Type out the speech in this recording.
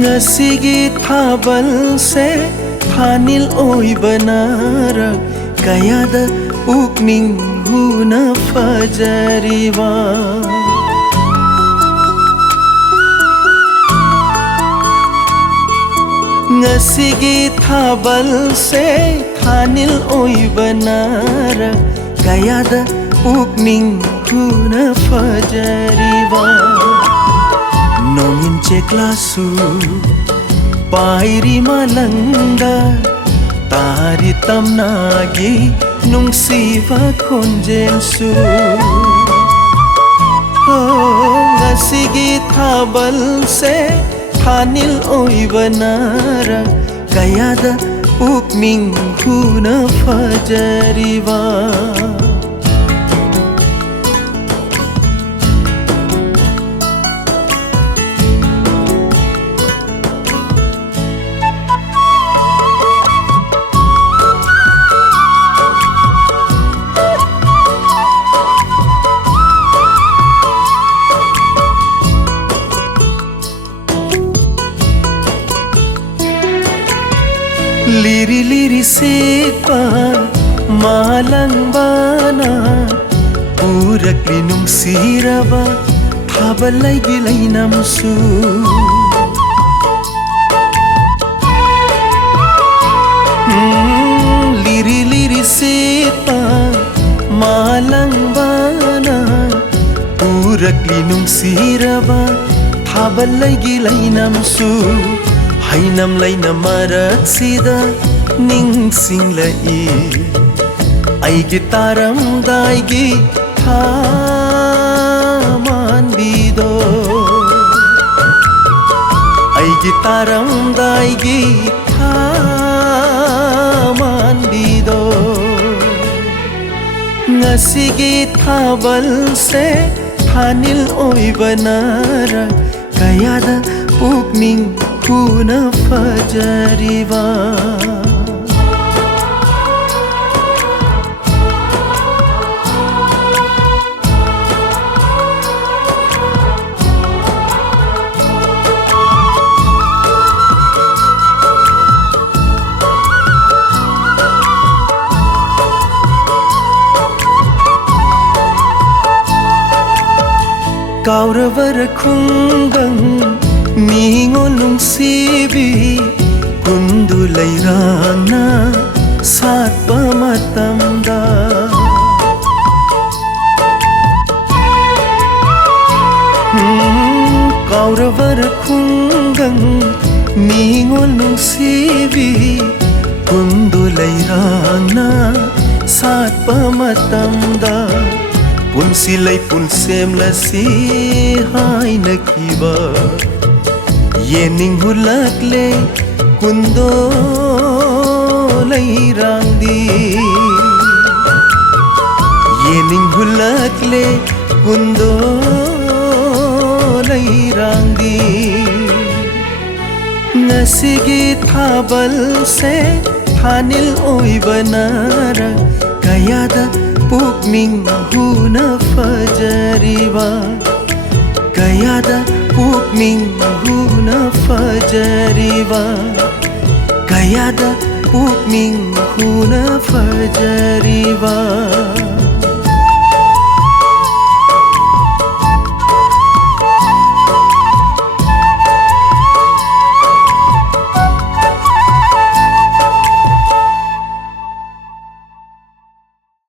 Ngasigi thabal se thanil oi banara kayada ukning huna fajariwa Ngasigi thabal se thanil oi banara kayada ukning huna fajariwa Nongin ceklasu pairi malanda tari tamnagi nung siva konjensu ngasigi thabal se thanil oi banara kayada ukning huna fajariwa Liri-liri sepa malang bana Purak linung siraba Habalay gilay namsu Liri-liri sepa malang bana Purak linung siraba Habalay gilay namsu Hainam lay na marat sida ning sing lai Ay gitaram daigi thaman bido Ay gitaram daigi thaman bido Ngasigi thabal se thanil oi banara kayada ukning huna fajariwa Kauravar khunggang Ningon nung sibi Kundulay rana Saat pamatamda Kauravar khunggang Ningon nung sibi Kundulay rana Saat pamatamda Pun silay pun semla si hai nakiba Yening hulakle kundo lay rangdi Yening hulakle kundo lay rangdi Ngasigi thabal se thanil oi banara kayada ukning huna fajariwa kayada ukning huna fajariwa kayada ukning huna fajariwa